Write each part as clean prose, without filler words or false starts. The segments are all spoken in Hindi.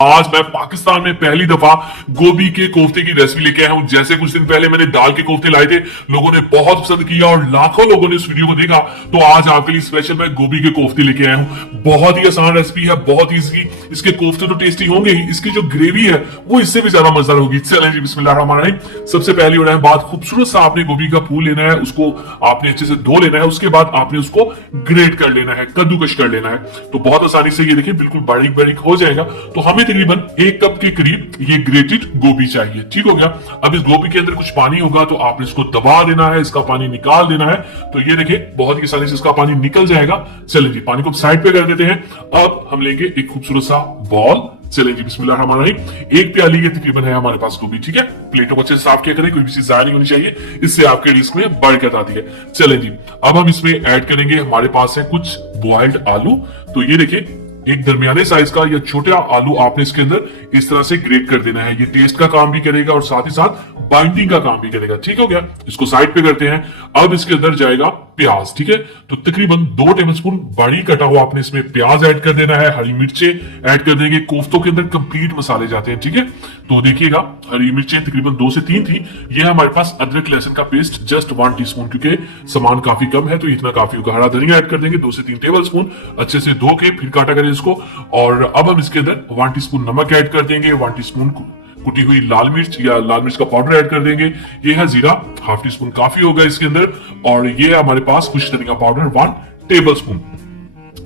आज मैं पाकिस्तान में पहली दफा गोभी के कोफ्ते की रेसिपी लेके आया हूं। जैसे कुछ दिन पहले मैंने दाल के कोफ्ते लाए थे, लोगों ने बहुत पसंद किया और लाखों लोगों ने इस वीडियो को देखा। तो आज आपके लिए स्पेशल मैं गोभी के कोफ्ते लेके आया हूं। बहुत ही आसान रेसिपी है, बहुत ही इजी। इसके कोफ्ते तो टेस्टी होंगे ही, इसकी जो ग्रेवी है वो इससे भी ज्यादा मजेदार होगी। चलें जी, बिस्मिल्लाहिर्रहमानिर्रहीम। सबसे पहले हो रहा है बात, खूबसूरत सा आपने गोभी का फूल लेना है, उसको आपने अच्छे से धो लेना है। उसके बाद आपने उसको ग्रेट कर लेना है, कद्दूकश कर लेना है। तो बहुत आसानी से ये देखिए बिल्कुल बारीक बारीक हो जाएगा। तो हमें तकरीबन 1 कप के करीब ये ग्रेटेड गोभी चाहिए। ठीक हो गया। अब इस गोभी के अंदर कुछ पानी होगा तो आपने इसको दबा देना है, इसका पानी निकाल देना है। तो ये देखिए बहुत ही आसानी से इसका पानी निकल जाएगा। चलें जी, पानी को साइड पे कर देते हैं। अब हम लेंगे एक खूबसूरत सा बॉल। चलें जी, बिस्मिल्लाहिर्रहमानिर्रहीम। 1 प्याली के तकरीबन है हमारे पास गोभी। ठीक है, प्लेटों को अच्छे से साफ किया करें, कोई भी चीज जाया नहीं होनी चाहिए, इससे आपके रिस्क में बरकत आती है। चलें जी, अब हम इसमें ऐड करेंगे, हमारे पास है कुछ बॉइल्ड आलू। तो ये देखिए एक दरमियाने साइज का या छोटा आलू आपने इसके अंदर इस तरह से ग्रेट कर देना है। ये टेस्ट का काम भी करेगा और साथ ही साथ बाइंडिंग का काम भी करेगा। ठीक हो गया, इसको साइड पे करते हैं। अब इसके अंदर जाएगा प्याज। ठीक है, तो तकरीबन 2 टेबलस्पून बारीक कटा हुआ आपने इसमें प्याज ऐड कर देना है। हरी मिर्चें ऐड कर देंगे। कोफ्तों के अंदर कंप्लीट मसाले जाते हैं। ठीक है, तो देखिएगा हरी मिर्चें तकरीबन 2 से 3 थी। ये हमारे पास अदरक लहसुन का पेस्ट जस्ट 1 टीस्पून, क्योंकि सामान काफी कम है तो इतना काफी होगा। हरा धनिया ऐड कर देंगे 2 से 3 टेबल स्पून, अच्छे से धो के फिर काटा करें इसको। और अब हम इसके अंदर 1 टीस्पून नमक ऐड कर देंगे, 1 टीस्पून कुटी हुई लाल मिर्च या लाल मिर्च का पाउडर ऐड कर देंगे। ये है जीरा, 1/2 टीस्पून काफी होगा इसके अंदर। और ये है हमारे पास खुश धनिया पाउडर 1 टेबल स्पून।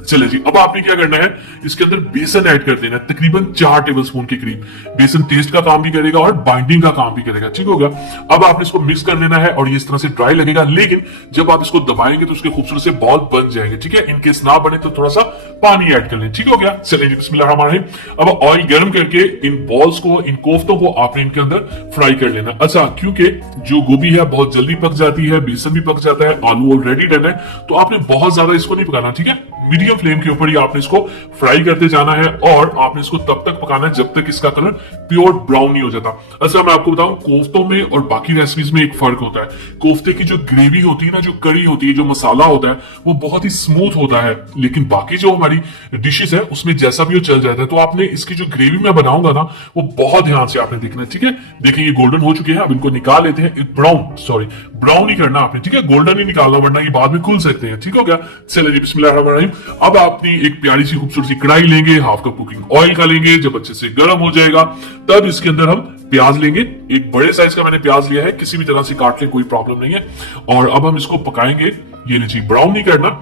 चले जी, अब आपने क्या करना है, इसके अंदर बेसन ऐड कर देना है तकरीबन 4 टेबल स्पून के करीब। बेसन टेस्ट का काम भी करेगा और बाइंडिंग का काम भी करेगा। ठीक होगा। अब आपने इसको मिक्स कर लेना है और ये इस तरह से ड्राई लगेगा, लेकिन जब आप इसको दबाएंगे तो उसके खूबसूरत से बॉल बन जाएंगे। ठीक है, इनकेस ना बने तो थोड़ा सा पानी ऐड कर लें। ठीक हो गया। चलिए जी, बिस्मिल्लाहिर्रहमानिर्रहीम। अब ऑयल गर्म करके इन बॉल्स को, इन कोफ्तों को आपने इनके अंदर फ्राई कर लेना। अच्छा, क्योंकि जो गोभी है बहुत जल्दी पक जाती है, बेसन भी पक जाता है, आलू ऑलरेडी डन है, तो आपने बहुत ज्यादा इसको नहीं पकाना। ठीक है, मीडियम फ्लेम के ऊपर ही आपने इसको फ्राई करते जाना है और आपने इसको तब तक पकाना है जब तक इसका कलर प्योर ब्राउन नहीं हो जाता। अच्छा, मैं आपको बताऊं, कोफ्तों में और बाकी रेसिपीज में एक फर्क होता है। कोफ्ते की जो ग्रेवी होती है ना, जो कड़ी होती है, जो मसाला होता है, वो बहुत ही स्मूथ होता है। लेकिन बाकी जो हमारी डिशेस है उसमें जैसा भी वो चल जाता है। तो आपने इसकी जो ग्रेवी मैं बनाऊंगा ना, वो बहुत ध्यान से आपने देखना है। ठीक है, देखिए ये गोल्डन हो चुके हैं। अब इनको निकाल लेते हैं। ब्राउन ही करना आपने। ठीक है, गोल्डन ही निकालना, वरना ये बाद में खुल सकते हैं। ठीक हो गया। चलिए जी, बिस्मिल्लाहिर्रहमानिर्रहीम। अब आपने एक प्यारी सी खूबसूरत सी कढ़ाई लेंगे, 1/2 कप कुकिंग ऑयल का लेंगे। जब अच्छे से गर्म हो जाएगा तब इसके अंदर हम प्याज लेंगे। एक बड़े साइज का मैंने प्याज लिया है, किसी भी तरह से काट ले, कोई प्रॉब्लम नहीं है। और अब हम इसको पकाएंगे। ये लीजिए, ब्राउन नहीं करना,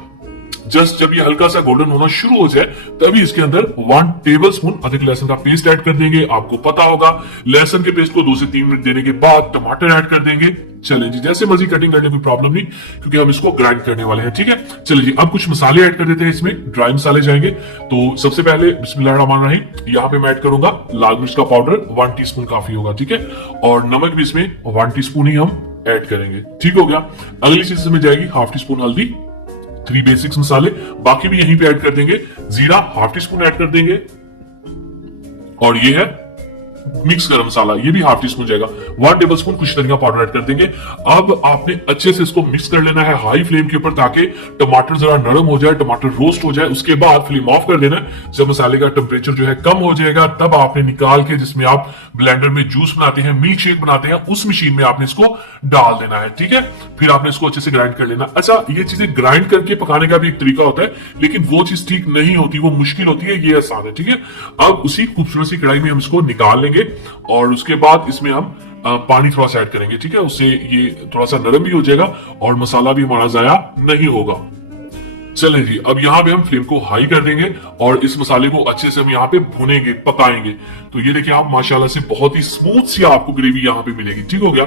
जस्ट जब ये हल्का सा गोल्डन होना शुरू हो जाए तभी इसके अंदर 1 टेबल स्पून अदरक लहसुन का पेस्ट ऐड कर देंगे। आपको पता होगा, लहसुन के पेस्ट को 2 से 3 मिनट देने के बाद टमाटर ऐड कर देंगे। चलिए जी, जैसे मर्जी कटिंग करने, कोई प्रॉब्लम नहीं, क्योंकि हम इसको ग्राइंड करने वाले हैं। ठीक है, चलिए जी, अब कुछ मसाले ऐड कर देते हैं। इसमें ड्राई मसाले जाएंगे। तो सबसे पहले बिस्मिल्लाहिर्रहमानिर्रहीम, यहाँ पे मैं ऐड करूंगा लाल मिर्च का पाउडर 1 टीस्पून काफी होगा। ठीक है, और नमक भी इसमें 1 टीस्पून ही हम ऐड करेंगे। ठीक हो गया। अगली चीज इसमें जाएगी 1/2 टीस्पून हल्दी, 3 बेसिक्स मसाले, बाकी भी यहीं पे ऐड कर देंगे। जीरा 1/2 टीस्पून ऐड कर देंगे। और ये है मिक्स गरम मसाला, ये भी 1/2 टीस्पून जाएगा। 1 टेबल स्पून कुछ धनिया पाउडर ऐड कर देंगे। अब आपने अच्छे से इसको मिक्स कर लेना है हाई फ्लेम के ऊपर, ताकि टमाटर जरा नरम हो जाए, टमाटर रोस्ट हो जाए। उसके बाद फ्लेम ऑफ कर देना है। जब मसाले का टेम्परेचर जो है कम हो जाएगा, तब आपने निकाल के, जिसमें आप ब्लेंडर में जूस बनाते हैं, मिल्क शेक बनाते हैं, उस मशीन में आपने इसको डाल देना है। ठीक है, फिर आपने इसको अच्छे से ग्राइंड कर लेना। अच्छा, ये चीजें ग्राइंड करके पकाने का भी एक तरीका होता है, लेकिन वो चीज ठीक नहीं होती, वो मुश्किल होती है, ये आसान है। ठीक है, अब उसी खूबसूरत सी कढ़ाई में हम इसको निकाल लेंगे और उसके बाद इसमें हम पानी थोड़ा सा ऐड करेंगे। ठीक है, उससे ये थोड़ा सा नरम भी हो जाएगा और मसाला भी हमारा जाया नहीं होगा। चलें जी, अब यहाँ पे हम फ्लेम को हाई कर देंगे और इस मसाले को अच्छे से हम यहाँ पे भुनेंगे, पकाएंगे। तो ये देखिए आप, माशाल्लाह से बहुत ही स्मूथ सी आपको ग्रेवी यहाँ पे मिलेगी। ठीक हो गया।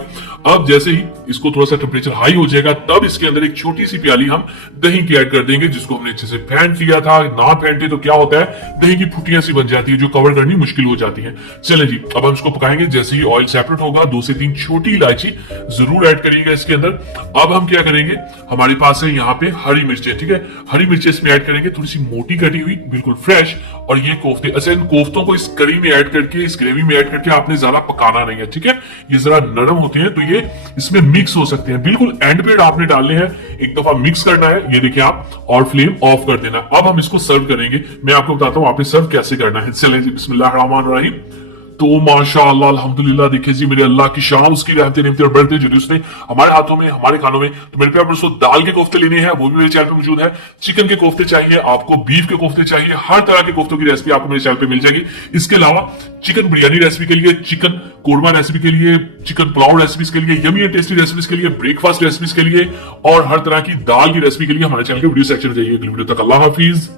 अब जैसे ही इसको थोड़ा सा टेम्परेचर हाई हो जाएगा, तब इसके अंदर एक छोटी सी प्याली हम दही की ऐड कर देंगे, जिसको हमने अच्छे से फेंट लिया था। ना फेंटे तो क्या होता है, दही की फुटियां सी बन जाती है, जो कवर करनी मुश्किल हो जाती है। चले जी, अब हम इसको पकाएंगे। जैसे ही ऑयल सेपरेट होगा, 2 से 3 छोटी इलायची जरूर ऐड करिएगा इसके अंदर। अब हम क्या करेंगे, हमारे पास है यहाँ पे हरी मिर्चें। ठीक है, हरी मिर्चें इसमें ऐड करेंगे, थोड़ी सी मोटी कटी हुई, बिल्कुल फ्रेश। और ये कोफ्ते, अच्छा इन कोफ्तों को इस करी में ऐड करके, इस ग्रेवी में ऐड करके आपने ज्यादा पकाना नहीं है, ठीक है। ये जरा नरम होते हैं तो ये इसमें मिक्स हो सकते हैं, बिल्कुल एंड पे आपने डालने हैं, एक दफा मिक्स करना है, ये देखिए आप, और फ्लेम ऑफ कर देना। अब हम इसको सर्व करेंगे, मैं आपको बताता हूं आपने सर्व कैसे करना है। चलें जी, बिस्मिल्लाहिर्रहमानिर्रहीम। तो माशाअल्लाह अल्हम्दुलिल्लाह, देखिए जी मेरे अल्लाह की शान, उसकी रहमतें नेमतें और बढ़ते जो उसने हमारे हाथों में, हमारे खानों में। तो मेरे प्यारे दोस्तों, दाल के कोफ्ते लेने हैं, वो भी मेरे चैनल पे मौजूद है। चिकन के कोफ्ते चाहिए आपको, बीफ के कोफ्ते चाहिए, हर तरह के कोफ्तों की रेसिपी आपको मेरे चैनल पे मिल जाएगी। इसके अलावा चिकन बिरयानी रेसिपी के लिए, चिकन कोरमा रेसिपी के लिए, चिकन पुलाव रेसिपीज के लिए, यमी एंड टेस्टी रेसिपीज के लिए, ब्रेकफास्ट रेसिपीज के लिए और हर तरह की दाल की रेसिपी के लिए हमारे चैनल के वीडियो सेक्शन में जाइए। अगली वीडियो तक अल्लाह हाफिज।